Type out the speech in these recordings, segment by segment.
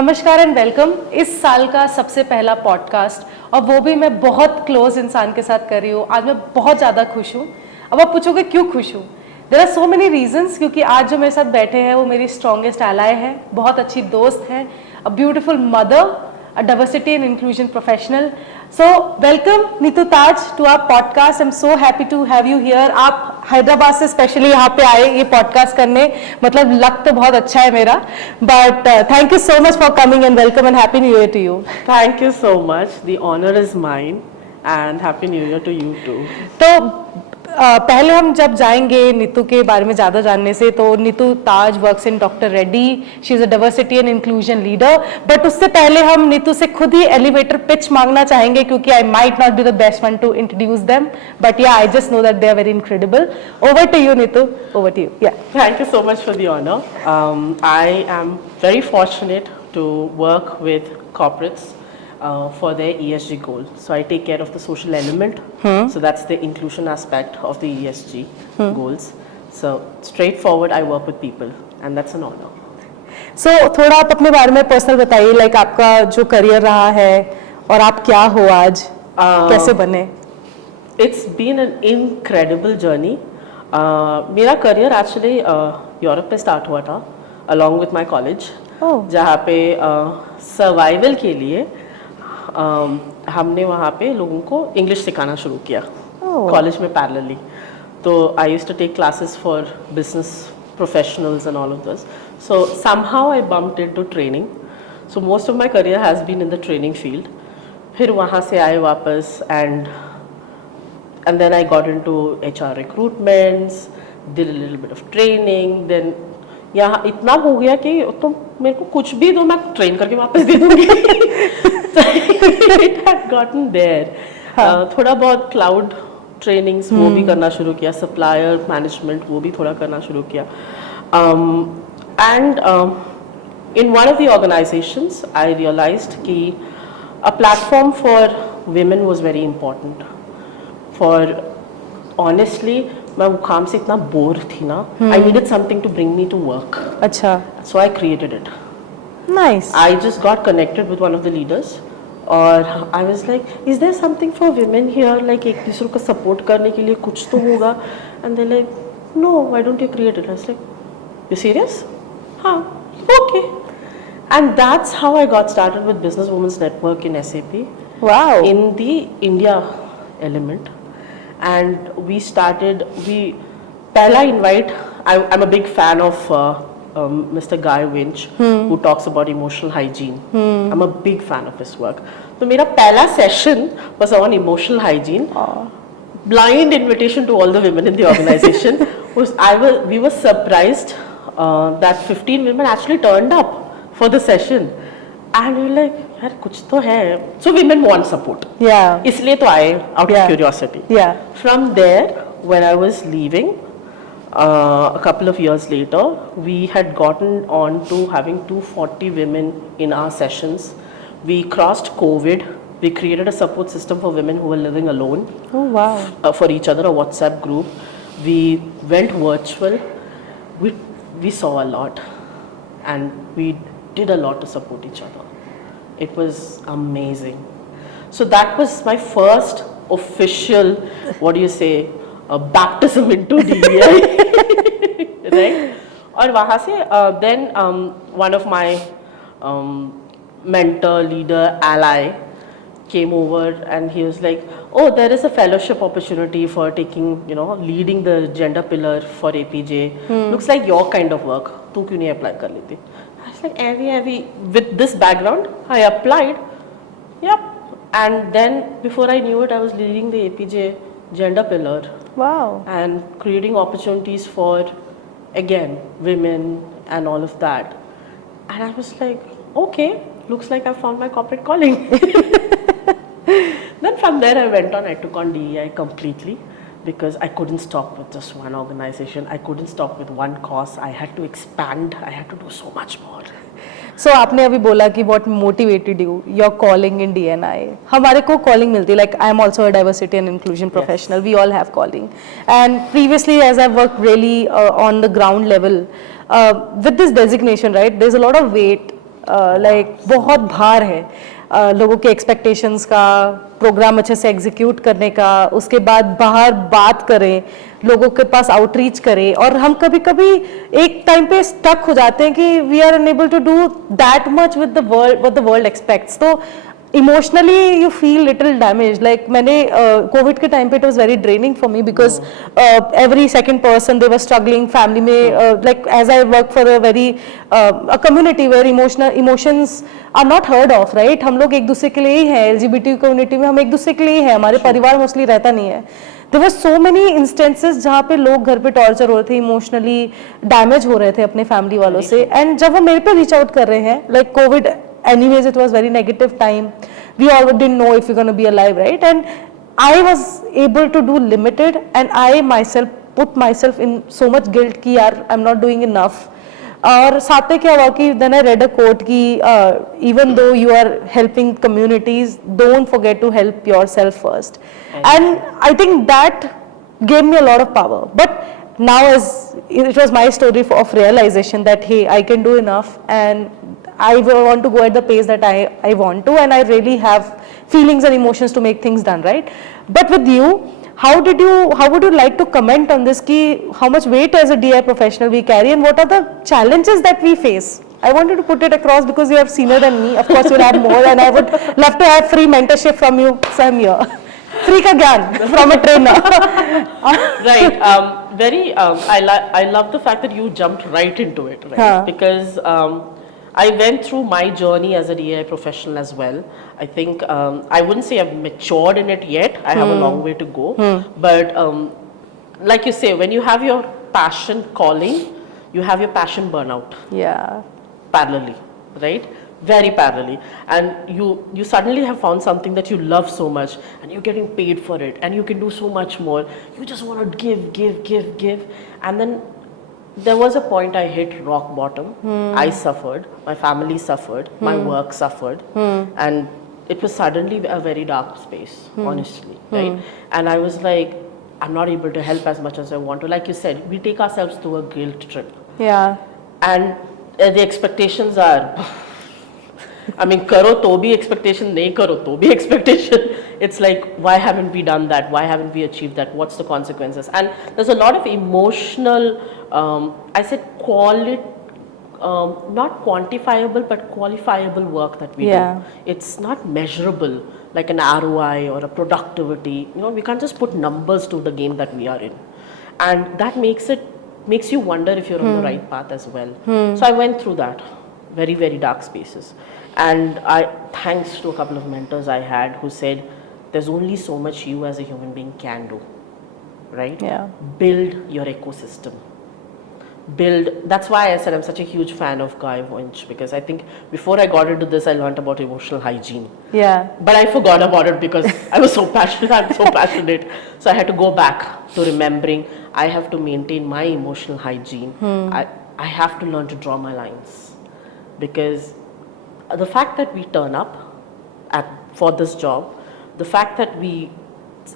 नमस्कार and welcome. इस साल का सबसे पहला पॉडकास्ट और वो भी मैं बहुत क्लोज इंसान के साथ कर रही हूँ। आज मैं बहुत ज़्यादा खुश हूँ। अब आप पूछोगे क्यों खुश हूँ? There are so many reasons, क्योंकि आज जो मेरे साथ बैठे हैं वो मेरी स्ट्रॉन्गेस्ट एलाय है, बहुत अच्छी दोस्त है, a beautiful mother, a diversity and inclusion professional. So welcome Neetu Taj to our podcast. I'm so happy to have you here. आप हैदराबाद से स्पेशली यहाँ पे आए ये पॉडकास्ट करने, मतलब लक तो बहुत अच्छा है मेरा, but thank you so much for coming and welcome and happy new year to you. Thank you so much. The honor is mine, and Happy New Year to you too. तो पहले हम जब जाएंगे नीतू के बारे में ज़्यादा जानने से, तो Neetu Taj works in doctor Reddy, she is a diversity and inclusion leader. But उससे पहले हम नीतू से खुद ही एलिवेटर पिच मांगना चाहेंगे, क्योंकि I might not be the best one to introduce them, but yeah I just know that they are very incredible. Over to you Neetu, over to you. Yeah Thank you so much for the honor. I am very fortunate to work with corporates for their ESG goal. So I take care of the social element. So that's the inclusion aspect of the ESG goals. So straightforward, I work with people, and that's an honor. सो थोड़ा आप अपने बारे में personal बताइए, like आपका जो career रहा है और आप क्या हो आज, कैसे बने? It's been an incredible journey. मेरा करियर एक्चुअली यूरोप में स्टार्ट हुआ था along with my college, जहाँ पे सर्वाइवल के लिए हमने वहाँ पे लोगों को इंग्लिश सिखाना शुरू किया कॉलेज में पैरेलली। तो I used to take classes for business professionals and all of this. So somehow I bumped into training. So most of my career has been in the training field. फिर वहाँ से आए वापस and then I got into HR recruitments, did a little bit of training, then यहाँ इतना हो गया कि तुम मेरे को कुछ भी दो, मैं ट्रेन करके वापस दे दूँगी। It had gotten there. थोड़ा बहुत क्लाउड ट्रेनिंग्स वो भी करना शुरू किया, सप्लायर मैनेजमेंट वो भी थोड़ा करना शुरू किया, and in one of the organizations I realized कि a platform for women was very important. For honestly, मैं वो काम से इतना बोर थी ना, I needed something to bring me to work. अच्छा, So I created it. Nice. I just got connected with one of the leaders, और I was like, is there something for women here? Like एक दूसरे को support करने के लिए कुछ तो होगा? And they're like, no, why don't you create it? I was like, you serious? हाँ, okay. And that's how I got started with Business Women's Network in SAP. Wow. In the India element. And we pehla invite, I'm a big fan of Mr. Guy Winch, who talks about emotional hygiene. I'm a big fan of his work. So mera pehla session was on emotional hygiene. Blind invitation to all the women in the organization. We were surprised that 15 women actually turned up for the session. And we were like, यार कुछ तो है. So women want support. Yeah. इसलिए तो आए, out of curiosity. Yeah. From there, when I was leaving, a couple of years later, we had gotten on to having 240 women in our sessions. We crossed COVID. We created a support system for women who were living alone. Oh wow. For each other, a WhatsApp group. We went virtual. We saw a lot, and we did a lot to support each other. It was amazing. So that was my first official, what do you say, baptism into DEI, right? और वहाँ से then one of my mentor, leader, ally came over and he was like, oh, there is a fellowship opportunity for taking, leading the gender pillar for APJ. Looks like your kind of work. तू क्यों नहीं apply कर लेती? I was like, with this background, I applied. Yep. And then before I knew it, I was leading the APJ gender pillar. Wow. And creating opportunities for, again, women and all of that. And I was like, okay, looks like I found my corporate calling. Then from there I went on, I took on DEI completely. Because I couldn't stop with just one organization. I couldn't stop with one cause. I had to expand. I had to do so much more. So आपने अभी बोला कि what motivated you, your calling in DNI. हमारे को calling मिलती है, like I am also a diversity and inclusion professional. We all have calling. And previously, as I've worked really on the ground level, with this designation, right, there's a lot of weight like बहुत भार है लोगों के expectations का, programme अच्छे से execute करने का, उसके बाद बाहर बात करें, लोगों के पास आउटरीच करें, और हम कभी कभी एक टाइम पे स्टक हो जाते हैं कि we are unable to do that much with the world what the world expects. तो emotionally you feel little damage. Like मैंने कोविड के टाइम पे it was very draining for me because every second person they were struggling family में. Like as I work for a very community where emotions are not heard of, right. हम लोग एक दूसरे के लिए ही हैं, एलजीबीटी कम्युनिटी में हम एक दूसरे के लिए ही हैं, हमारे परिवार मोस्टली रहता नहीं है. There were so many instances जहाँ पे लोग घर पे टॉर्चर हो रहे थे, इमोशनली डैमेज हो रहे थे अपने फैमिली वालों से. एंड जब वो मेरे पे रीच आउट कर रहे हैं, like Covid anyways it was very negative time, we all didn't know if we're going to be alive, right. And I was able to do limited, and I myself put myself in so much guilt कि यार I'm not doing enough. और साथ में क्या हुआ कि then I read a quote कि even though you are helping communities, don't forget to help yourself first. And I think that gave me a lot of power. But now as it was my story of realization that hey, I can do enough, and I want to go at the pace that I want to, and I really have feelings and emotions to make things done, right. But with you, how would you like to comment on this, ki how much weight as a DI professional we carry, and what are the challenges that we face? I wanted to put it across because you are senior than me. Of course you'll have more, and I would love to have free mentorship from you, so I'm here. Free ka gyan from a trainer. Right. I love the fact that you jumped right into it, right? Because I went through my journey as a DEI professional as well. I think I wouldn't say I've matured in it yet. I have a long way to go. But like you say, when you have your passion calling, you have your passion burnout. Yeah. Parallelly, right? Very parallelly. And you suddenly have found something that you love so much, and you're getting paid for it, and you can do so much more. You just want to give. And then there was a point I hit rock bottom. I suffered, my family suffered, my work suffered, and it was suddenly a very dark space, honestly, right? And I was like, I'm not able to help as much as I want to. Like you said, we take ourselves through a guilt trip. Yeah. And the expectations are, I mean, karo to bhi expectation, nahi karo to bhi expectation. It's like, why haven't we done that? Why haven't we achieved that? What's the consequences? And there's a lot of emotional, I said not quantifiable, but qualifiable work that we do. It's not measurable, like an ROI or a productivity. You know, we can't just put numbers to the game that we are in. And that makes you wonder if you're on the right path as well. So I went through that, very, very dark spaces. And thanks to a couple of mentors I had who said, there's only so much you as a human being can do, right? Yeah. Build your ecosystem. That's why I said I'm such a huge fan of Guy Wunsch, because I think before I got into this, I learned about emotional hygiene. Yeah. But I forgot about it because I was so passionate. I'm so passionate. So I had to go back to remembering I have to maintain my emotional hygiene. I have to learn to draw my lines, because the fact that we turn up for this job, the fact that we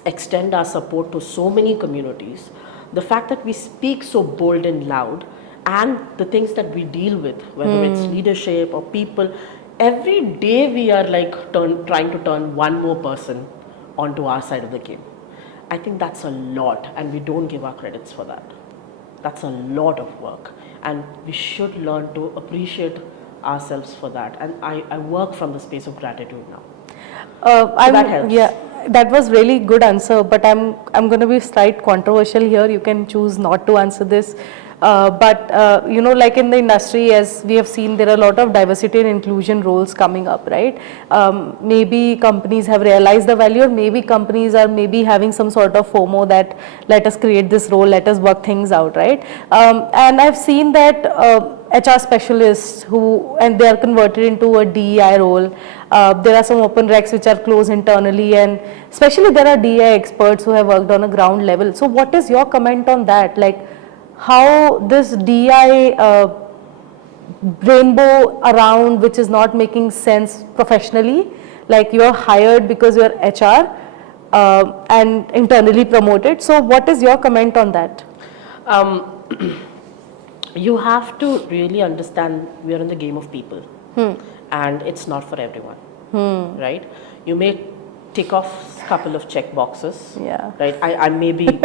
extend our support to so many communities, the fact that we speak so bold and loud, and the things that we deal with, whether it's leadership or people, every day we are like trying to turn one more person onto our side of the game. I think that's a lot, and we don't give our credits for that. That's a lot of work, and we should learn to appreciate ourselves for that. And I work from the space of gratitude now. So that helps. Yeah, that was really good answer, but I'm going to be slight controversial here. You can choose not to answer this. But you know, like in the industry, as we have seen, there are a lot of diversity and inclusion roles coming up, right? Maybe companies have realized the value, or maybe companies are maybe having some sort of FOMO that let us create this role, let us work things out, right? And I've seen that HR specialists and they are converted into a DEI role. There are some open recs which are closed internally, and especially there are DEI experts who have worked on a ground level. So what is your comment on that? Like, how this DI rainbow around, which is not making sense professionally, like you're hired because you're HR and internally promoted. So what is your comment on that? You have to really understand we are in the game of people. and it's not for everyone, right? You may tick off a couple of check boxes, Yeah. right? I may be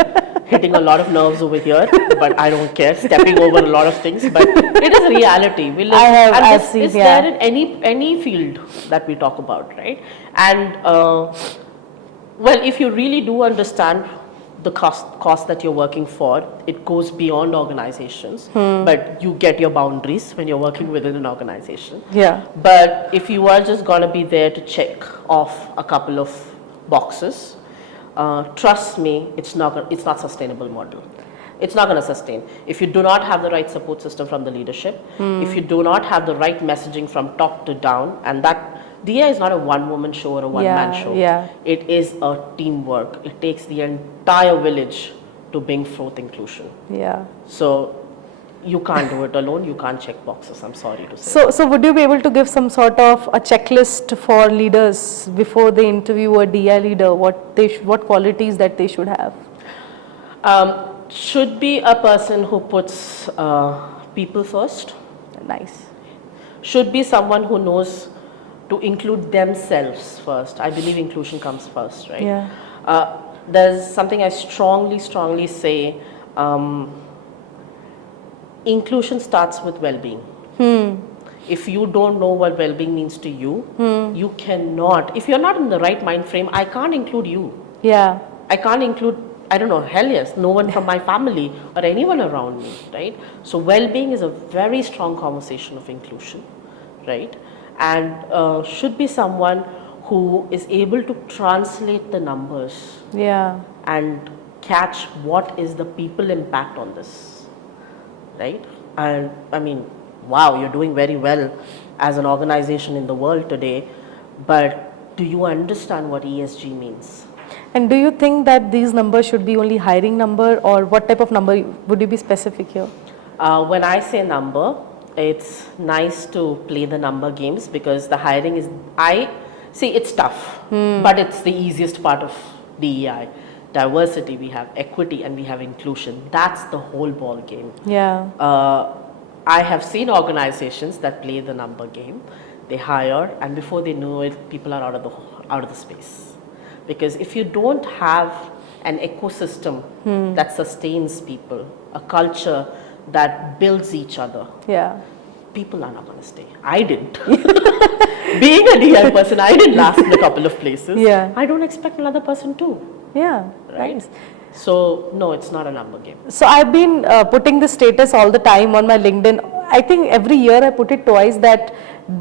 hitting a lot of nerves over here, but I don't care, stepping over a lot of things, but it is reality. We live, and I've this seen, is there in any field that we talk about, right? And well, if you really do understand the cost that you're working for, it goes beyond organizations, but you get your boundaries when you're working within an organization. Yeah. But if you are just going to be there to check off a couple of boxes, trust me, it's not sustainable model. It's not going to sustain. If you do not have the right support system from the leadership, if you do not have the right messaging from top to down, and that DIA is not a one-woman show or a one-man show. Yeah. It is a teamwork. It takes the entire village to bring forth inclusion. Yeah. So you can't do it alone. You can't check boxes. I'm sorry to say. So would you be able to give some sort of a checklist for leaders before they interview a DI leader, what qualities that they should have? Should be a person who puts people first. Nice. Should be someone who knows to include themselves first. I believe inclusion comes first, right? Yeah. There's something I strongly say. Inclusion starts with well-being. If you don't know what well-being means to you, you cannot. If you're not in the right mind frame, I can't include you. Yeah. I can't include, I don't know, hell yes, no one from my family or anyone around me, right? So well-being is a very strong conversation of inclusion, right? And should be someone who is able to translate the numbers Yeah. and catch what is the people impact on this, right? And I mean, wow, you're doing very well as an organization in the world today, but do you understand what ESG means? And do you think that these numbers should be only hiring number, or what type of number would you be specific here? When I say number, it's nice to play the number games because the hiring is, it's tough, but it's the easiest part of DEI. Diversity, we have equity, and we have inclusion. That's the whole ball game. Yeah. I have seen organizations that play the number game. They hire, and before they know it, people are out of the space. Because if you don't have an ecosystem that sustains people, a culture that builds each other, Yeah. people are not going to stay. I didn't. Being a DI person, I didn't last in a couple of places. Yeah. I don't expect another person to. Yeah. Right? Nice. So, no, it's not a number game. So I've been putting this status all the time on my LinkedIn. I think every year I put it twice that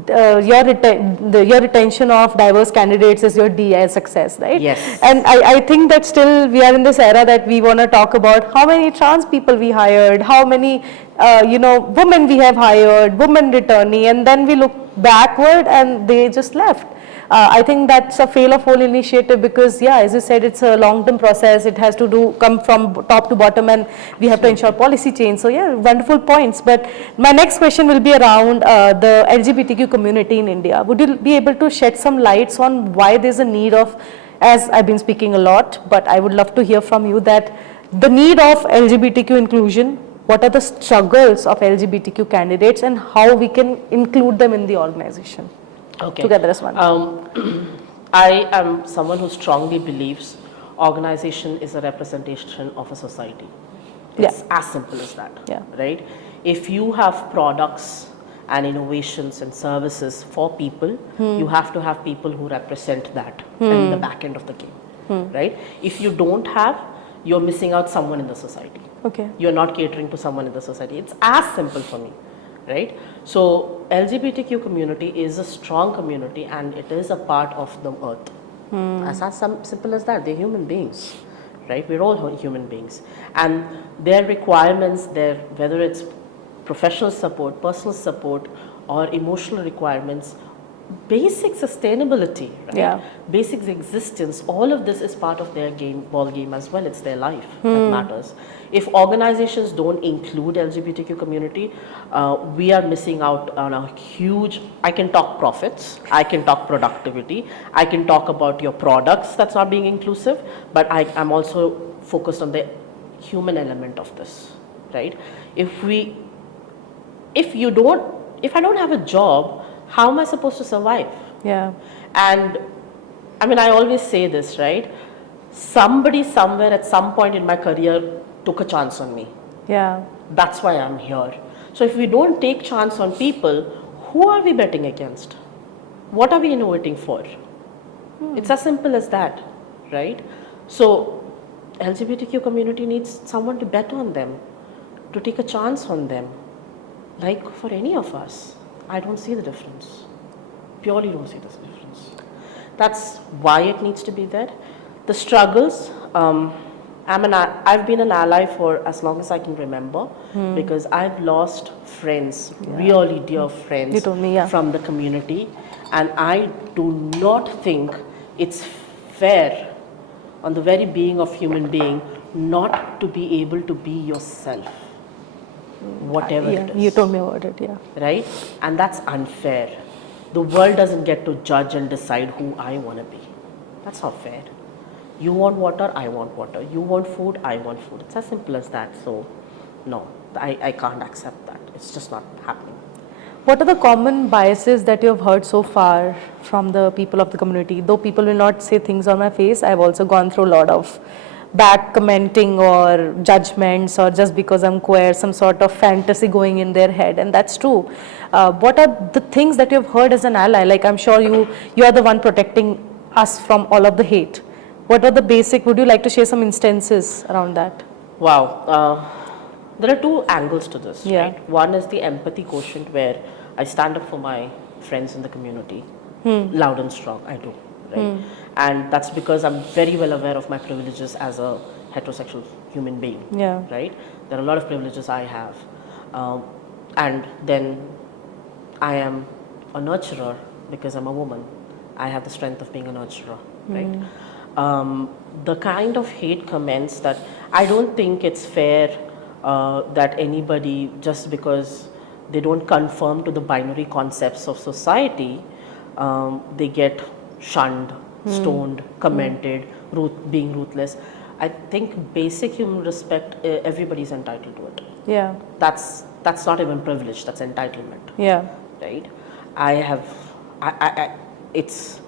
your retention of diverse candidates is your DI success, right? Yes. And I think that still we are in this era that we want to talk about how many trans people we hired, how many women we have hired, women returnee, and then we look backward and they just left. I think that's a fail of whole initiative because, yeah, as you said, it's a long-term process. It has to come from top to bottom, and we have to ensure policy change. So, yeah, wonderful points. But my next question will be around the LGBTQ community in India. Would you be able to shed some lights on why there's a need of, as I've been speaking a lot, but I would love to hear from you that the need of LGBTQ inclusion, what are the struggles of LGBTQ candidates, and how we can include them in the organization? Okay. Together as one. I am someone who strongly believes organization is a representation of a society. It's as simple as that. Yeah. Right? If you have products and innovations and services for people, you have to have people who represent that in the back end of the game. Right? If you don't have, you're missing out someone in the society. Okay. You're not catering to someone in the society. It's as simple for me. Right? So LGBTQ community is a strong community and it is a part of the earth. As simple as that. They're human beings, right? We're all human beings. And their requirements, whether it's professional support, personal support, or emotional requirements, basic sustainability, right? Yeah. Basic existence, all of this is part of their ball game as well. It's their life that matters. If organizations don't include LGBTQ community, we are missing out on a huge, I can talk profits, I can talk productivity, I can talk about your products that's not being inclusive, but I'm also focused on the human element of this, right? If I don't have a job, how am I supposed to survive? Yeah. And I mean, I always say this, right? Somebody somewhere at some point in my career took a chance on me. Yeah. That's why I'm here. So if we don't take chance on people, who are we betting against? What are we innovating for? It's as simple as that, right? So LGBTQ community needs someone to bet on them, to take a chance on them. Like for any of us, I don't see the difference. Purely don't see this difference. That's why it needs to be there. The struggles, I've been an ally for as long as I can remember because I've lost friends, really dear friends You told me, yeah. from the community, and I do not think it's fair on the very being of human being not to be able to be yourself, whatever Yeah. it is. You told me about it. Yeah. Right? And that's unfair. The world doesn't get to judge and decide who I want to be. That's not fair. You want water, I want water. You want food, I want food. It's as simple as that. So, no, I can't accept that. It's just not happening. What are the common biases that you have heard so far from the people of the community? Though people will not say things on my face, I've also gone through a lot of back commenting or judgments, or just because I'm queer, some sort of fantasy going in their head, and that's true. What are the things that you have heard as an ally? Like, I'm sure you are the one protecting us from all of the hate. What are the basic? Would you like to share some instances around that? Wow. There are two angles to this, Yeah. right? One is the empathy quotient where I stand up for my friends in the community, loud and strong, I do, right? And that's because I'm very well aware of my privileges as a heterosexual human being, Yeah. right? There are a lot of privileges I have. And then I am a nurturer because I'm a woman. I have the strength of being a nurturer, right? The kind of hate comments that I don't think it's fair that anybody, just because they don't conform to the binary concepts of society, they get shunned, stoned, commented, being ruthless. I think basic human respect, everybody's entitled to it. Yeah. That's not even privilege, that's entitlement, Yeah. right? It's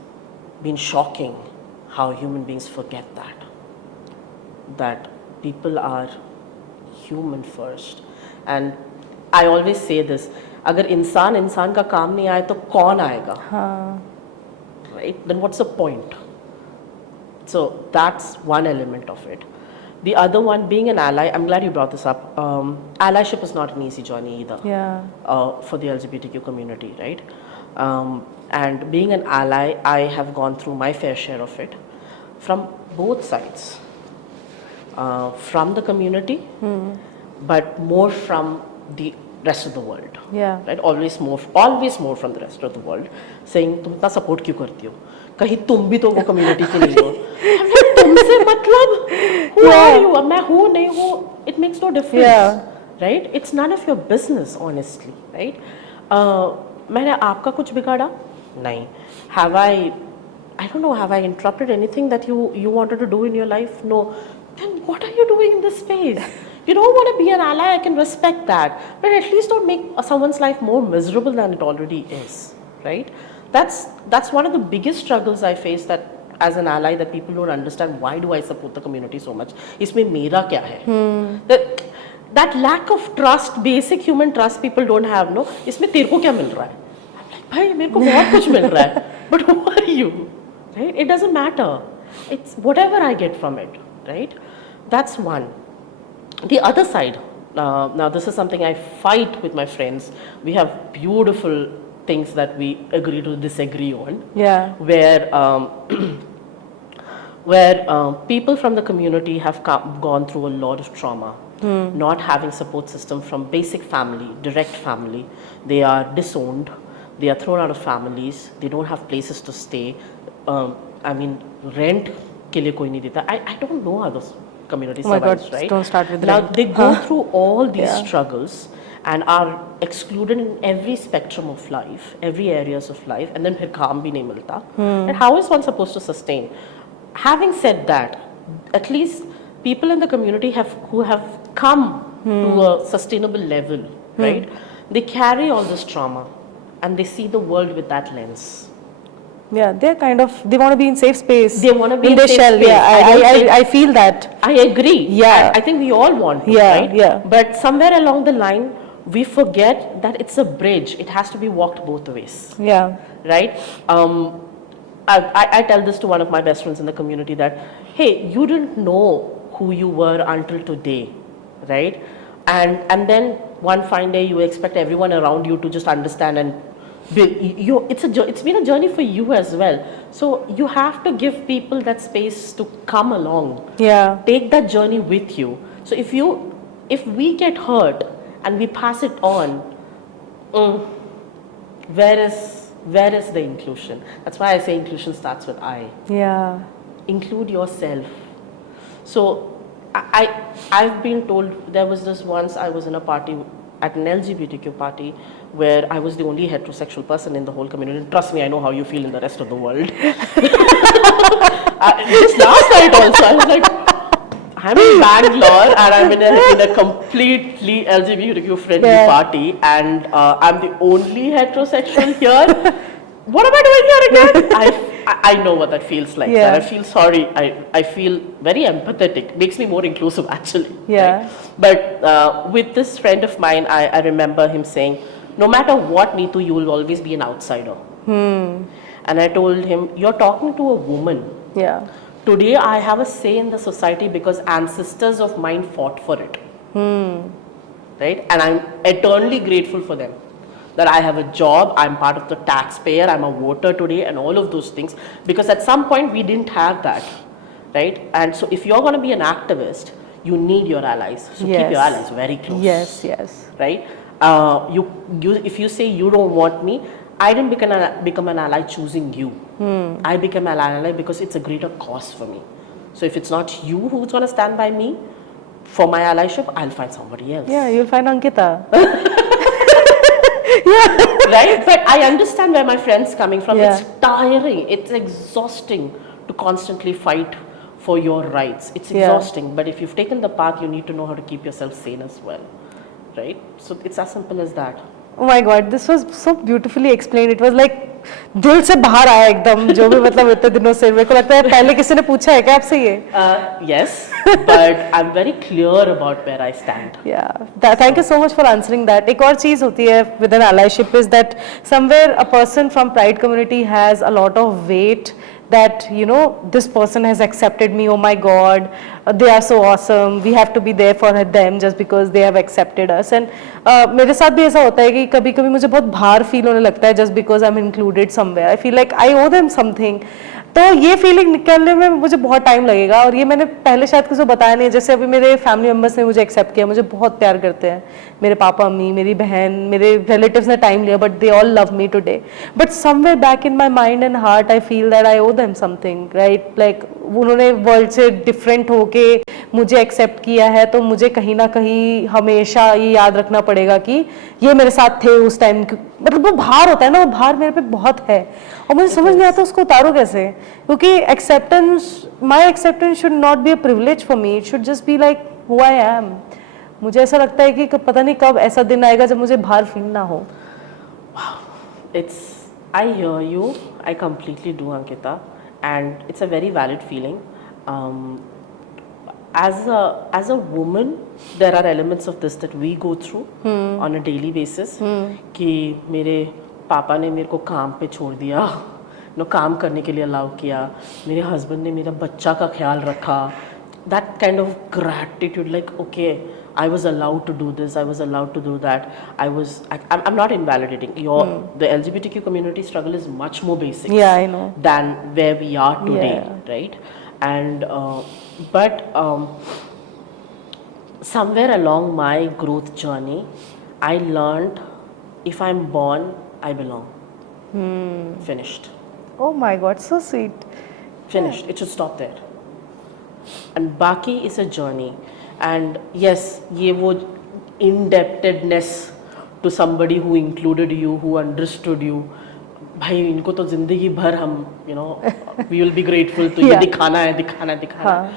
been shocking how human beings forget that people are human first. And I always say this, अगर इंसान का काम नहीं आए तो कौन आएगा? Right? Then what's the point? So that's one element of it. The other one, being an ally, I'm glad you brought this up. Allyship is not an easy journey either. Yeah. For the LGBTQ community, right? And being an ally, I have gone through my fair share of it from both sides. From the community, but more from the rest of the world. Yeah. Right? Always more from the rest of the world, saying तुम इतना support क्यों करती हो? कहीं तुम भी तो वो community की नहीं हो? तुमसे मतलब? Who are you? अब मैं हूँ नहीं हूँ? It makes no difference. Yeah. Right? It's none of your business, honestly. Right? मैंने आपका कुछ बिगाड़ा? नहीं. I don't know, have I interrupted anything that you wanted to do in your life? No. Then what are you doing in this space? You don't want to be an ally, I can respect that. But at least don't make someone's life more miserable than it already is, right? That's one of the biggest struggles I face, that as an ally, that people don't understand, why do I support the community so much? Isme mera kya hai? That lack of trust, basic human trust people don't have, no? Isme tere ko kya mil raha hai? I'm like, bhai, mere ko bahut kuch mil raha hai. But who are you? Right? It doesn't matter. It's whatever I get from it, right? That's one. The other side, now this is something I fight with my friends. We have beautiful things that we agree to disagree on. Yeah. Where people from the community have gone through a lot of trauma, not having support system from basic family, direct family. They are disowned. They are thrown out of families. They don't have places to stay. I mean, rent के लिए कोई नहीं देता. I don't know how those community survives, right? Don't start with Now rent. they go through all these struggles and are excluded in every spectrum of life, every areas of life, and then फिर काम भी नहीं मिलता. And how is one supposed to sustain? Having said that, at least people in the community who have come to a sustainable level, right? They carry all this trauma. and they see the world with that lens. Yeah, they're kind of, they want to be in safe space. They want to be in in their safe shell. space. Yeah, I don't think- I feel that. I agree. Yeah. I think we all want to, Yeah, right? yeah. But somewhere along the line, we forget that it's a bridge. It has to be walked both ways, Yeah. right? I tell this to one of my best friends in the community that, hey, you didn't know who you were until today, right? And then one fine day you expect everyone around you to just understand and it's been a journey for you as well. So you have to give people that space to come along. Yeah. Take that journey with you. So if we get hurt and we pass it on, where is the inclusion? That's why I say inclusion starts with I. Yeah. Include yourself. So I've been told, there was this once I was in a party at an LGBTQ party where I was the only heterosexual person in the whole community. And trust me, I know how you feel in the rest of the world. Just last night also, I was like, I'm in Bangalore and I'm in a completely LGBTQ friendly Yeah. party, and I'm the only heterosexual here. What am I doing here again? I know what that feels like. Yeah. And I feel sorry. I feel very empathetic. Makes me more inclusive, actually. Yeah. Right? But with this friend of mine, I remember him saying, no matter what, Neetu, you will always be an outsider. And I told him, you're talking to a woman. Yeah. Today, I have a say in the society because ancestors of mine fought for it. Right? And I'm eternally grateful for them. That I have a job, I'm part of the taxpayer, I'm a voter today, and all of those things. Because at some point, we didn't have that. Right? And so if you're going to be an activist, you need your allies. So keep your allies very close. Yes, yes. Right? If you say you don't want me, I didn't become an ally choosing you. I became an ally because it's a greater cause for me. So if it's not you who's going to stand by me for my allyship, I'll find somebody else. Yeah, you'll find Ankita. Right? But I understand where my friend's coming from. Yeah. It's tiring. It's exhausting to constantly fight for your rights. It's Yeah. exhausting. But if you've taken the path, you need to know how to keep yourself sane as well. Right? So it's as simple as that. Oh my God, this was so beautifully explained. It was like दिल से बाहर आया एकदम जो भी मतलब इतने दिनों से मेरे को लगता है पहले किसी ने पूछा है क्या आपसे ये? Yes, but I'm very clear about where I stand. Yeah, thank you so much for answering that. एक और चीज़ होती है with an allyship is that somewhere a person from Pride community has a lot of weight that you know this person has accepted me. Oh my God, they are so awesome. We have to be there for them just because they have accepted us. And मेरे साथ भी ऐसा होता है कि कभी-कभी मुझे बहुत भार फील होने लगता है just because I'm included somewhere. I feel like I owe them something. तो ये फीलिंग निकलने में मुझे बहुत टाइम लगेगा और ये मैंने पहले शायद किसी को बताया नहीं है. जैसे अभी मेरे फैमिली मेम्बर्स ने मुझे एक्सेप्ट किया, मुझे बहुत प्यार करते हैं, मेरे पापा मम्मी, मेरी बहन, मेरे रिलेटिव्स ने टाइम लिया, but they all love me today. But somewhere back in my mind and heart I feel that I owe them something, right? Like उन्होंने वर्ल्ड से डिफरेंट होके मुझे एक्सेप्ट किया है, तो मुझे कहीं ना कहीं हमेशा ये याद रखना पड़ेगा कि ये मेरे साथ थे उस टाइम. मतलब वो भार होता है ना, वो भार मेरे पे बहुत है और मुझे समझ नहीं आता उसको उतारो कैसे, क्योंकि acceptance, my acceptance should not be a privilege for me, it should just be like who I am. मुझे ऐसा लगता है कि पता नहीं कब ऐसा दिन आएगा जब मुझे भार फील ना हो. I hear you, I completely do, Ankita, and it's a very valid feeling. As a woman, there are elements of this that we go through on a daily basis. कि मेरे पापा ने मेरे को काम पे छोड़ दिया, काम करने के लिए अलाउ किया, मेरे हस्बैंड ने मेरा बच्चा का ख्याल रखा. That kind of gratitude, like okay, I was allowed to do this, I was allowed to do that. I'm not invalidating. The LGBTQ community struggle is much more basic. Yeah, I know. Than where we are today, Yeah. right? And but somewhere along my growth journey, I learned if I'm born, I belong. Finished. Oh my God, so sweet. Finished. It should stop there. And Baki is a journey. And yes, ये वो indebtedness to somebody who included you, who understood you. भाई इनको तो जिंदगी भर हम, we will be grateful to ये दिखाना है.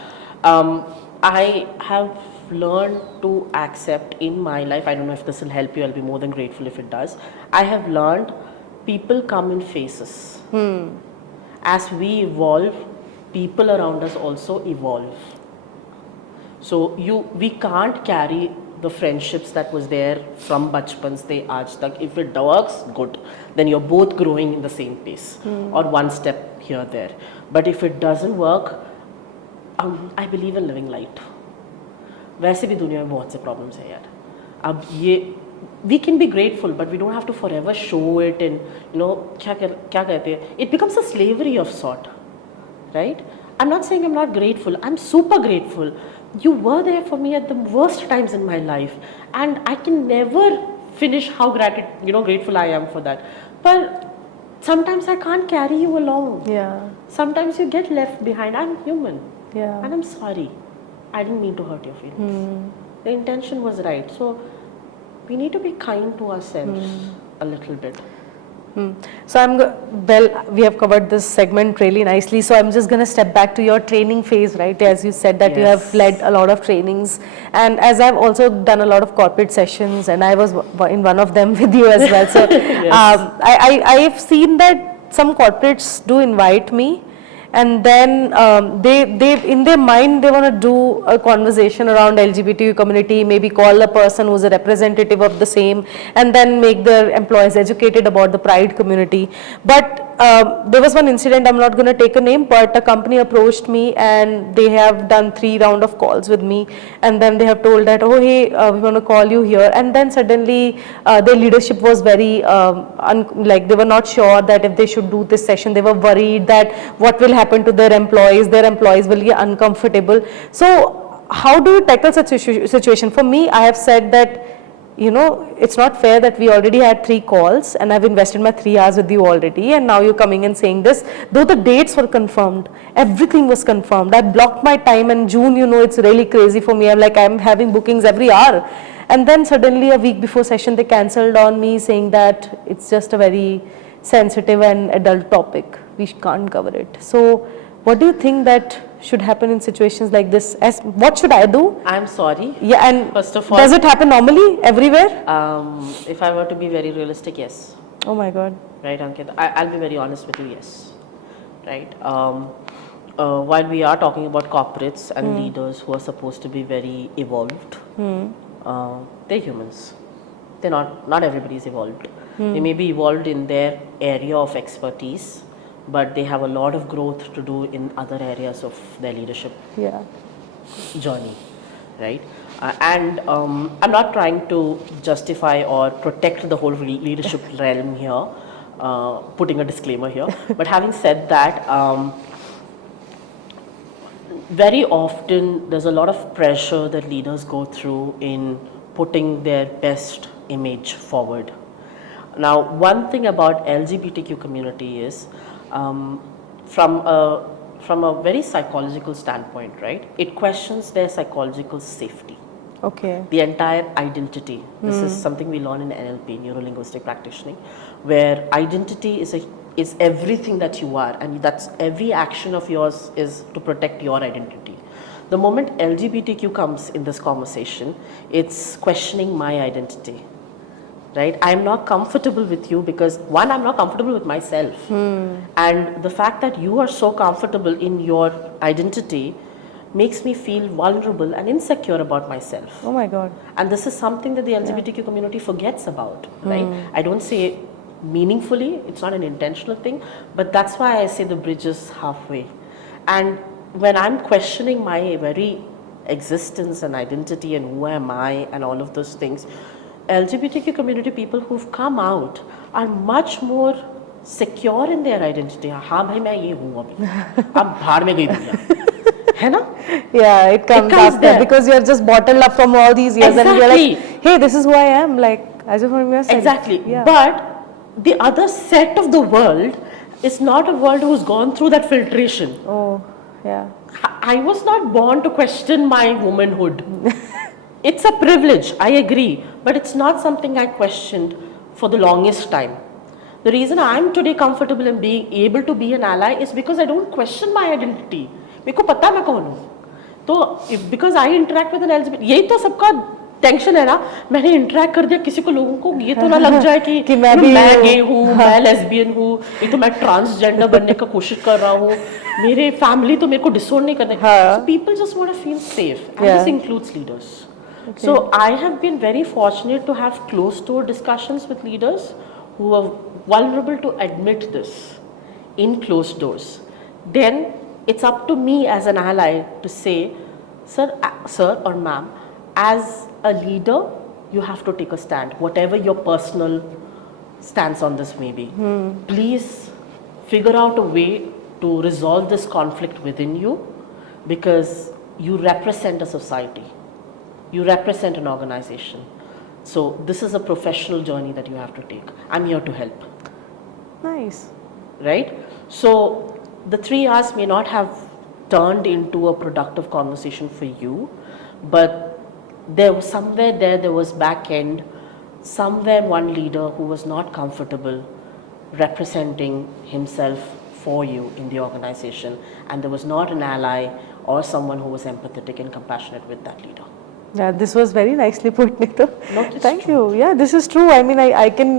I have learned to accept in my life. I don't know if this will help you. I'll be more than grateful if it does. I have learned people come in phases. As we evolve, people around us also evolve. So we can't carry the friendships that was there from bachpan se aaj tak. If it works, good. Then you're both growing in the same pace, or one step here there. But if it doesn't work, I believe in living light. वैसे भी दुनिया में बहुत से problems है यार. अब ये we can be grateful, but we don't have to forever show it and क्या कहते हैं, it becomes a slavery of sort, right? I'm not saying I'm not grateful. I'm super grateful. You were there for me at the worst times in my life, and I can never finish how grateful I am for that. But sometimes I can't carry you along. Yeah. Sometimes you get left behind. I'm human. Yeah. And I'm sorry. I didn't mean to hurt your feelings. The intention was right. So we need to be kind to ourselves a little bit. So well, we have covered this segment really nicely. So I'm just going to step back to your training phase, right? As you said that you have led a lot of trainings, and as I've also done a lot of corporate sessions, and I was in one of them with you as well. So I've seen that some corporates do invite me, and then they in their mind they want to do a conversation around LGBTQ community, maybe call a person who's a representative of the same, and then make their employees educated about the pride community. But there was one incident, I'm not going to take a name, but a company approached me and they have done 3 rounds of calls with me, and then they have told that, oh hey, we want to call you here, and then suddenly their leadership was very like they were not sure that if they should do this session. They were worried that what will happen to their employees will get uncomfortable. So how do you tackle such situation? For me, I have said that it's not fair that we already had 3 calls and I've invested my 3 hours with you already, and now you're coming and saying this. Though the dates were confirmed, everything was confirmed. I blocked my time in June, it's really crazy for me. I'm having bookings every hour. And then suddenly a week before session, they cancelled on me saying that it's just a very sensitive and adult topic. We can't cover it. So what do you think that should happen in situations like this? What should I do? I'm sorry. Yeah, and first of all, does it happen normally everywhere? If I were to be very realistic, yes. Oh my God. Right, Ankit. I'll be very honest with you. Yes. Right. While we are talking about corporates and leaders who are supposed to be very evolved, they're humans. They're not everybody is evolved. They may be evolved in their area of expertise, but they have a lot of growth to do in other areas of their leadership journey, right? And I'm not trying to justify or protect the whole leadership realm here, putting a disclaimer here. But having said that, very often there's a lot of pressure that leaders go through in putting their best image forward. Now, one thing about LGBTQ community is, from a very psychological standpoint, right? It questions their psychological safety. Okay. The entire identity. This is something we learn in NLP, neuro-linguistic practitioning, where identity is everything that you are, and that's every action of yours is to protect your identity. The moment LGBTQ comes in this conversation, it's questioning my identity. Right? I'm not comfortable with you because, one, I'm not comfortable with myself. And the fact that you are so comfortable in your identity makes me feel vulnerable and insecure about myself. Oh my God. And this is something that the LGBTQ community forgets about, right? I don't say it meaningfully, it's not an intentional thing, but that's why I say the bridge is halfway. And when I'm questioning my very existence and identity and who am I and all of those things, LGBTQ community people who've come out are much more secure in their identity. हाँ भाई मैं ये हूँ अभी, अब भाड़ में गई दुनिया, है ना? Yeah, it comes after there. because you're just bottled up from all these years, Exactly. and you're like, hey, this is who I am. Like, I just want to be myself. Exactly. Yeah. But the other set of the world is not a world who's gone through that filtration. Oh, yeah. I was not born to question my womanhood. It's a privilege, I agree, but it's not something I questioned for the longest time. The reason I'm today comfortable in being able to be an ally is because I don't question my identity. मेरे को पता मैं कौन हूँ. तो because I interact with an LGBT, यही तो सबका टेंशन है ना, मैंने इंटरेक्ट कर दिया किसी को, लोगों को ये तो ना लग जाए कि मैं भी मैं गे हूँ, मैं लेस्बियन हूँ, ये तो मैं ट्रांसजेंडर बनने का कोशिश कर रहा हूँ, मेरे फैमिली तो मेरे को डिसोन नहीं करने. हाँ. So people just want to feel safe, and Yeah. this includes leaders. So I have been very fortunate to have closed door discussions with leaders who are vulnerable to admit this in closed doors. Then it's up to me as an ally to say, sir or ma'am, as a leader, you have to take a stand, whatever your personal stance on this may be. Please figure out a way to resolve this conflict within you, because you represent a society, you represent an organization. So this is a professional journey that you have to take. I'm here to help. Nice. Right? So the 3 hours may not have turned into a productive conversation for you, but there was somewhere there was back end, somewhere one leader who was not comfortable representing himself for you in the organization, and there was not an ally or someone who was empathetic and compassionate with that leader. Yeah, this was very nicely put, Neetu. No, it's Thank true. you. Yeah, this is true. I mean, I can,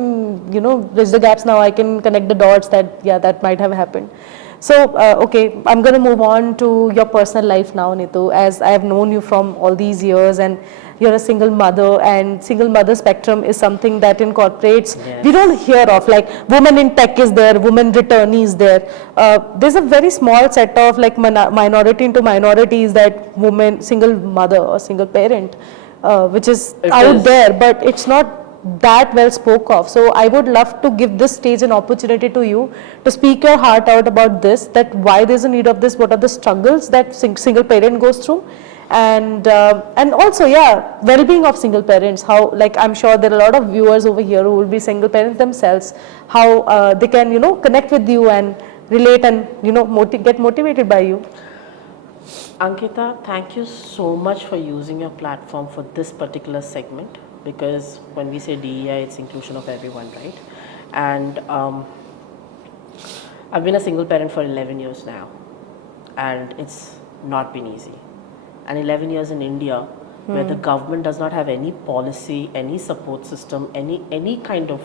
bridge the gaps now. I can connect the dots that, yeah, that might have happened. So, okay, I'm going to move on to your personal life now, Neetu, as I have known you from all these years, and you're a single mother, and single mother spectrum is something that incorporates, we don't hear of, like women in tech is there, women returnees there. There's a very small set of like minority into minorities that women, single mother or single parent, which is out there, but it's not that well spoke of. So I would love to give this stage an opportunity to you to speak your heart out about this, that why there's a need of this, what are the struggles that single parent goes through, and also, yeah, well-being of single parents, how, like, I'm sure there are a lot of viewers over here who will be single parents themselves, how they can, connect with you and relate and, get motivated by you. Ankita, thank you so much for using your platform for this particular segment, because when we say DEI, it's inclusion of everyone, right? And I've been a single parent for 11 years now, and it's not been easy. And 11 years in India, where the government does not have any policy, any support system, any kind of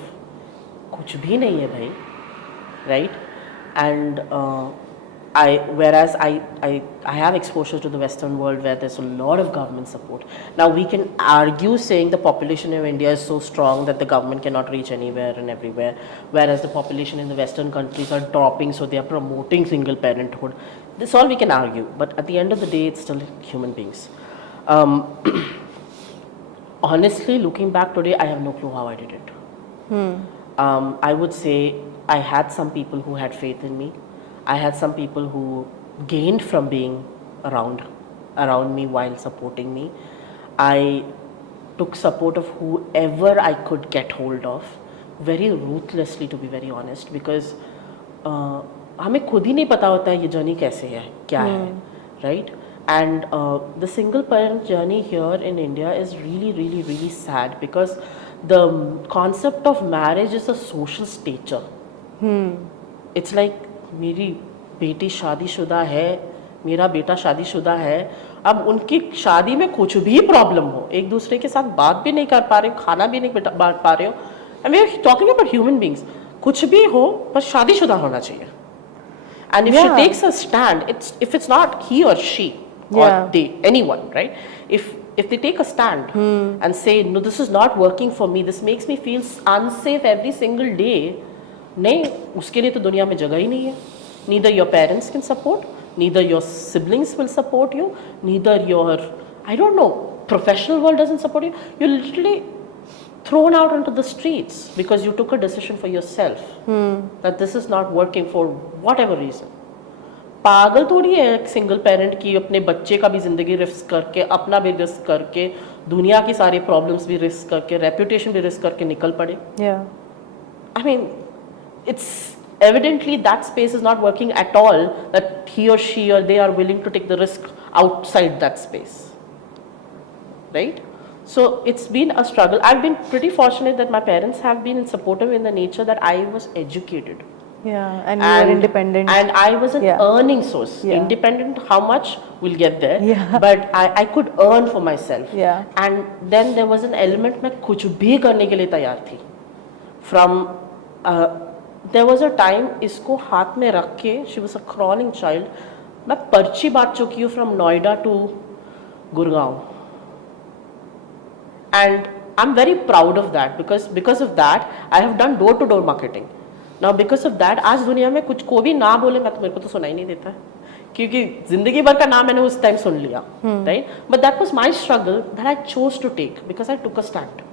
kuch bhi nahi hai bhai, right? And whereas I have exposure to the Western world where there's a lot of government support. Now we can argue saying the population of India is so strong that the government cannot reach anywhere and everywhere, whereas the population in the Western countries are dropping, so they are promoting single parenthood. This all we can argue, but at the end of the day, it's still human beings. Honestly, looking back today, I have no clue how I did it. I would say I had some people who had faith in me. I had some people who gained from being around me while supporting me. I took support of whoever I could get hold of, very ruthlessly, to be very honest, because हमें खुद ही नहीं पता होता है ये journey कैसे है, क्या है, right? And the single parent journey here in India is really, really, really sad, because the concept of marriage is a social stature. It's like, मेरी बेटी शादीशुदा है, मेरा बेटा शादीशुदा है, अब उनकी शादी में कुछ भी प्रॉब्लम हो, एक दूसरे के साथ बात भी नहीं कर पा रहे, खाना भी नहीं बांट पा रहे हो, and we are talking about human beings, कुछ भी हो बस शादीशुदा होना चाहिए. And if she takes a stand, if it's not he or she or they, anyone, right? If they take a stand and say, no, this is not working for me, this makes me feel unsafe every single day, नहीं, उसके लिए तो दुनिया में जगह ही नहीं है. Neither your parents can support, neither your siblings will support you, neither your, I don't know, professional world doesn't support you. You're literally thrown out onto the streets because you took a decision for yourself that this is not working for whatever reason. पागल थोड़ी है एक single parent की अपने बच्चे का भी जिंदगी रिस्क करके, अपना भी रिस्क करके, दुनिया की सारी प्रॉब्लम्स भी रिस्क करके, रेपुटेशन भी रिस्क करके निकल पड़े. I mean, it's evidently that space is not working at all, that he or she or they are willing to take the risk outside that space, right? So it's been a struggle. I've been pretty fortunate that my parents have been supportive in the nature that I was educated. Yeah, and you were independent. And I was an Yeah. earning source. Yeah. Independent, how much we'll get there. Yeah. But I could earn for myself. Yeah. And then there was an element मैं कुछ भी करने के लिए तैयार थी. From there was a time इसको हाथ में रख के, she was a crawling child. मैं पर्ची बांट चुकी हूँ from Noida to Gurgaon. And I'm very proud of that because of that I have done door to door marketing. Now because of that आज दुनिया में कुछ को भी ना बोले मैं तो मेरे को तो सुनाई नहीं देता है क्योंकि जिंदगी भर का नाम मैंने उस टाइम सुन लिया, right? But that was my struggle that I chose to take because I took a stand.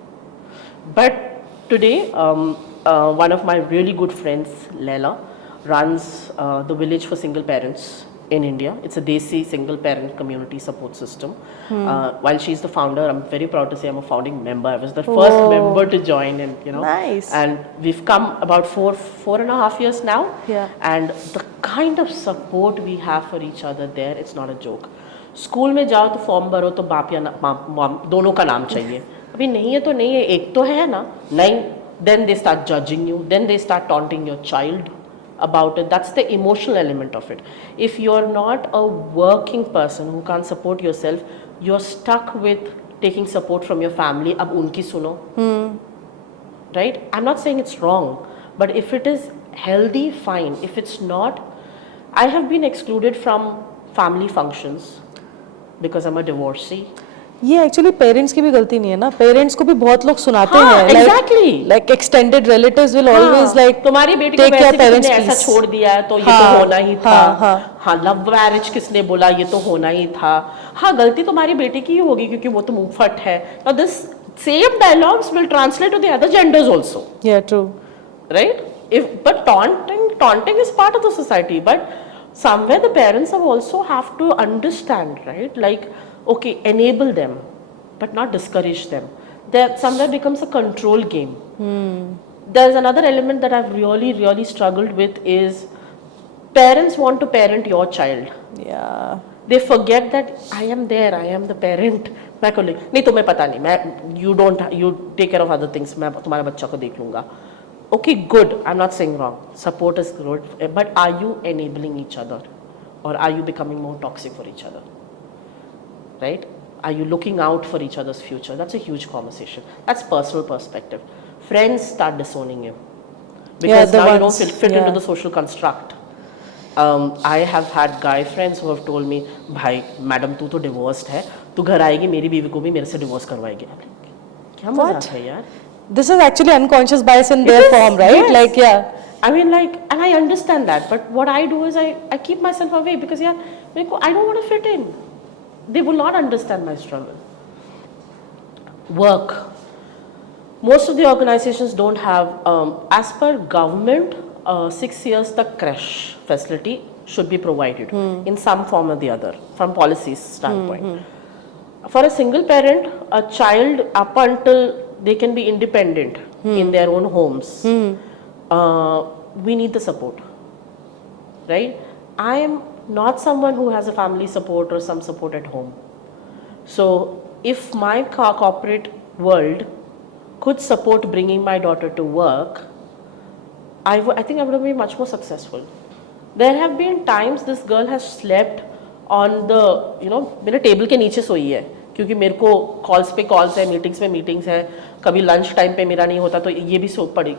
But today one of my really good friends, Leila, runs the village for single parents in India. It's a Desi single parent community support system. While she's the founder, I'm very proud to say I'm a founding member. I was the first member to join, and Nice. and we've come about four and a half years now. Yeah. And the kind of support we have for each other there, it's not a joke. School में जाओ तो form भरो तो बाप या mom दोनों का नाम चाहिए. अभी नहीं है तो नहीं है, एक तो है ना, नहीं. Then they start judging you. Then they start taunting your child about it. That's the emotional element of it. If you're not a working person who can't support yourself, you're stuck with taking support from your family. Ab unki suno. Right? I'm not saying it's wrong, but if it is healthy, fine. If it's not, I have been excluded from family functions because I'm a divorcee. ये actually parents की भी गलती नहीं है ना, parents को भी बहुत लोग सुनाते हाँ, हैं. exactly. Like extended relatives will always like तुम्हारी बेटी को take वैसे your भी parents' तुमने ऐसा peace. छोड़ दिया है तो ये हाँ, तो होना ही था. हाँ. लव मैरिज किसने बोला, ये तो होना ही था. हाँ, गलती तुम्हारी बेटी की ही होगी क्योंकि वो तो मुंहफट है. Now this same dialogues will translate to the other genders also. Yeah, true. Right? But taunting is part of the society. But somewhere the parents also have to understand, right? Like, okay, enable them, but not discourage them. That somewhere becomes a control game. There's another element that I've really struggled with is parents want to parent your child. Yeah. They forget that I am there, I am the parent. मैं को नहीं तुम्हें पता नहीं, मैं you take care of other things, मैं तुम्हारे बच्चा को देख लूँगा. Okay, good. I'm not saying wrong. Support is good, but are you enabling each other, or are you becoming more toxic for each other? Right? Are you looking out for each other's future? That's a huge conversation. That's personal perspective. Friends start disowning you because now you don't fit into the social construct. I have had guy friends who have told me, भाई madam तू तो divorced है, तू घर आएगी मेरी बीवी को भी मेरे से divorce करवाएगी. क्या मजाक है यार? This is actually unconscious bias in their form, right? Yes. Like, yeah. I mean, like, and I understand that, but what I do is I keep myself away because yeah, I don't want to fit in. They will not understand my struggle. Work. Most of the organizations don't have, as per government, 6 years the crash facility should be provided in some form or the other from policies standpoint. For a single parent, a child up until they can be independent in their own homes, we need the support, right? I am not someone who has a family support or some support at home. So if my corporate world could support bringing my daughter to work, I think I would have been much more successful. There have been times this girl has slept on the, मेरे table के नीचे सोई है क्योंकि मेरे को calls पे calls है, मीटिंग्स पे मीटिंग्स है, कभी लंच टाइम पे मेरा नहीं होता तो ये भी सो पड़ी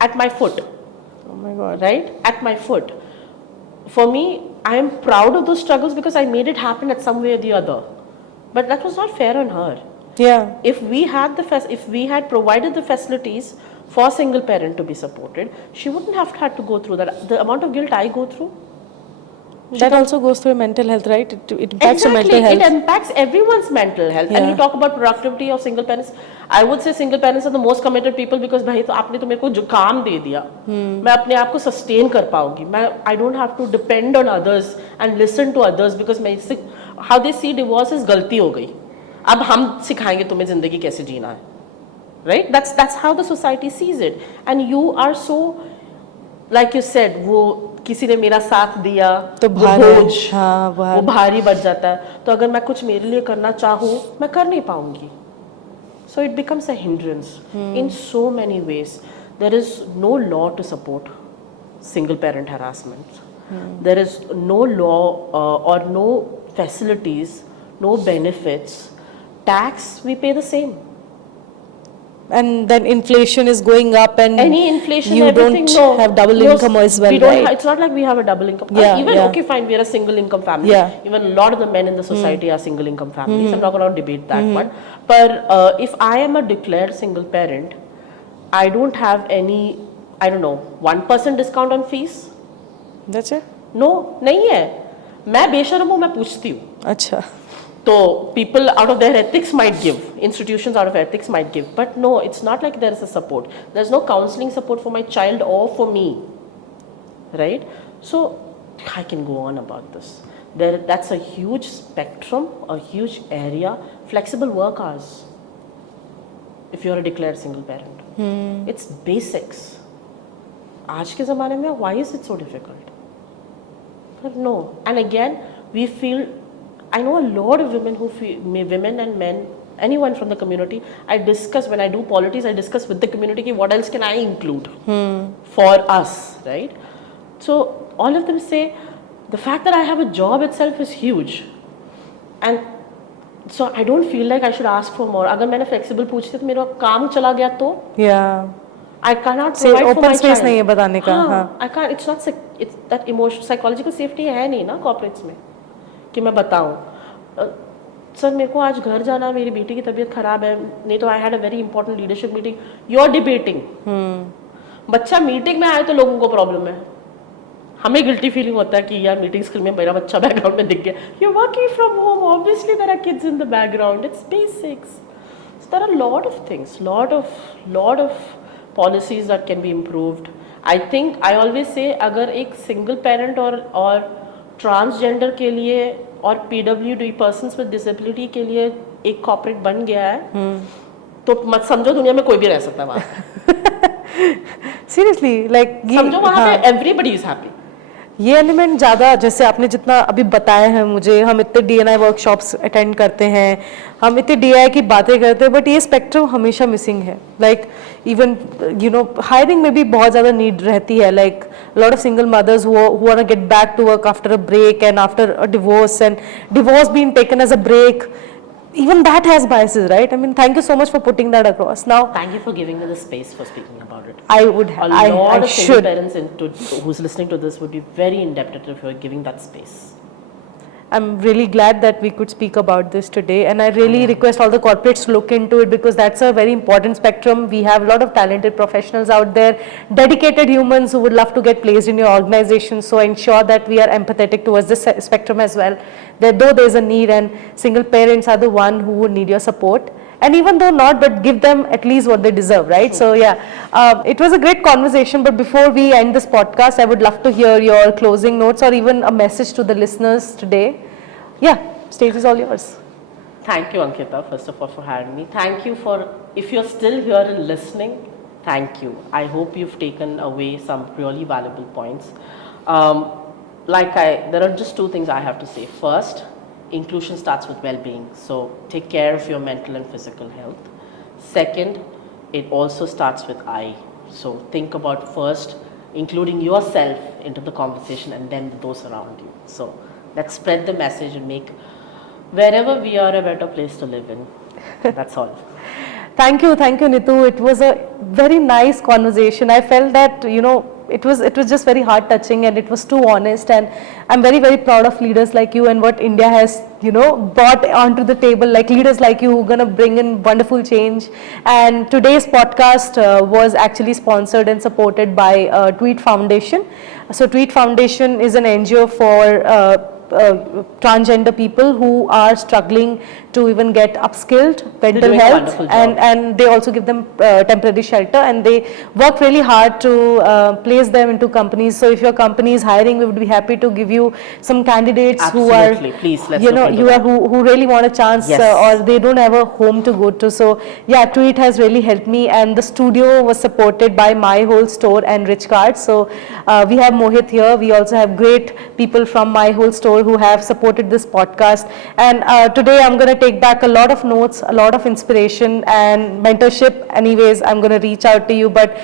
at my foot. Oh my God. Right? At my foot. For me, I am proud of those struggles because I made it happen at some way or the other. But that was not fair on her. Yeah. If we had provided the facilities for single parent to be supported, she wouldn't have had to go through that. The amount of guilt I go through. That also goes through mental health, right? It impacts your mental health. It impacts everyone's mental health. And you talk about productivity of single parents. I would say single parents are the most committed people because भाई तो आपने तो मेरे को जो काम दे दिया, मैं अपने आप को sustain कर पाऊंगी. I don't have to depend on others and listen to others because how they see divorce is गलती हो गई. अब हम सिखाएंगे तुम्हें जिंदगी कैसे जीना है. Right? That's how the society sees it. And you are so, like you said, वो किसी ने मेरा साथ दिया तो वो भारी बढ़ जाता है. तो अगर मैं कुछ मेरे लिए करना चाहूँ मैं कर नहीं पाऊंगी. So it becomes a hindrance in so many ways. There is no law to support single parent harassment. There is no law or no facilities, no benefits. Tax, we pay the same. And then inflation is going up, and Any inflation, you everything, don't no. have double No, income as well, we don't right? it's not like we have a double income. Yeah, Even, yeah. okay, fine, we are a single income family. Yeah. Even a lot of the men in the society are single income families. I'm not going to debate that one. But if I am a declared single parent, I don't have any, I don't know, 1% discount on fees. That's it. No, नहीं है. मैं बेशर्म हूँ, मैं पूछती हूँ. अच्छा. So people out of their ethics might give, institutions out of ethics might give, but no, it's not like there is a support. There's no counseling support for my child or for me, right? So I can go on about this. That's a huge spectrum, a huge area. Flexible work hours. If you're a declared single parent, it's basics. आज के ज़माने में, why is it so difficult? But no, and again, we feel. I know a lot of women who feel, women and men, anyone from the community. I discuss when I do politics. I discuss with the community ki what else can I include for us, right? So all of them say the fact that I have a job itself is huge, and so I don't feel like I should ask for more. अगर मैंने flexible पूछती तो मेरा काम चला गया तो Yeah. I cannot Say provide for open my space child. नहीं है बताने का. हाँ, हाँ. I can't. It's not. It's that emotional, psychological safety है नहीं ना corporates में कि मैं बताऊँ. सर मेरे को आज घर जाना, मेरी बेटी की तबीयत खराब है, नहीं तो I had a very important leadership meeting. You are debating. बच्चा मीटिंग में आए तो लोगों को प्रॉब्लम है. हमें गिल्टी फीलिंग होता है कि यार मीटिंग स्क्रीन में मेरा बच्चा बैकग्राउंड में दिख गया. You are working from home, obviously there are kids in the background. It's basics. So there are lot of things, lot of policies that can be improved. I think I always say अगर एक single parent और transgender के लिए और PWD persons with disability के लिए एक corporate बन गया है, तो मत समझो दुनिया में कोई भी रह सकता है वहाँ. Seriously, like समझो वहाँ पे एवरीबडी इज हैप्पी. ये एलिमेंट ज़्यादा, जैसे आपने जितना अभी बताया है मुझे, हम इतने DNI वर्कशॉप्स अटेंड करते हैं, हम इतने DI की बातें करते हैं, बट ये स्पेक्ट्रम हमेशा मिसिंग है. Like even you know hiring में भी बहुत ज़्यादा नीड रहती है. Like lot of single mothers who want to get back to work after a break and after a divorce, and divorce being taken as a break, even that has biases, right? I mean, thank you so much for putting that across. Now, Thank you for giving me the space for speaking about it. I would A have, lot I of single should. parents who's listening to this would be very indebted if you are giving that space. I'm really glad that we could speak about this today, and I really request all the corporates to look into it, because that's a very important spectrum. We have a lot of talented professionals out there, dedicated humans who would love to get placed in your organization. So ensure that we are empathetic towards this spectrum as well. Though there's a need, and single parents are the one who would need your support. And even though not, but give them at least what they deserve, right? So yeah, it was a great conversation. But before we end this podcast, I would love to hear your closing notes or even a message to the listeners today. Yeah, stage is all yours. Thank you, Ankita, first of all, for having me. Thank you for, if you're still here and listening, thank you. I hope you've taken away some really valuable points. There are just two things I have to say. First, inclusion starts with well-being. So take care of your mental and physical health. Second, it also starts with I. So think about first including yourself into the conversation and then those around you. So let's spread the message and make wherever we are a better place to live in. That's all. Thank you, Nitu. It was a very nice conversation. I felt that, you know, it was just very heart touching, and it was too honest, and I'm very, very proud of leaders like you and what India has, you know, brought onto the table, like leaders like you who are going to bring in wonderful change. And today's podcast was actually sponsored and supported by Tweet Foundation. So Tweet Foundation is an NGO for transgender people who are struggling to even get upskilled mental health, and they also give them temporary shelter, and they work really hard to place them into companies. So if your company is hiring, we would be happy to give you some candidates Absolutely. who are, please, let's you know, who really want a chance, Yes. or they don't have a home to go to. So yeah, Tweet has really helped me, and the studio was supported by My Whole Store and Rich Cards. So we have Mohit here. We also have great people from My Whole Store people who have supported this podcast. And today I'm going to take back a lot of notes, a lot of inspiration and mentorship. Anyways, I'm going to reach out to you, but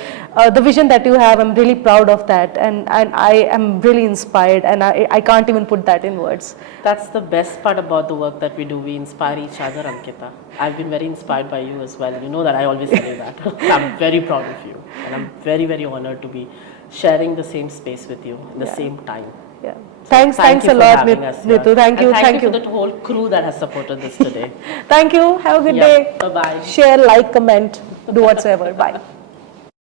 the vision that you have, I'm really proud of that, and I am really inspired, and I can't even put that in words. That's the best part about the work that we do. We inspire each other, Ankita. I've been very inspired by you as well. You know that I always say that. I'm very proud of you. And I'm very, very honored to be sharing the same space with you at the same time. Yeah. Thanks Thank you a for lot, having us here. Nitu. Thank you. And thank you for the whole crew that has supported this today. Thank you. Have a good Yeah. day. Bye-bye. Share, like, comment, do whatsoever. Bye.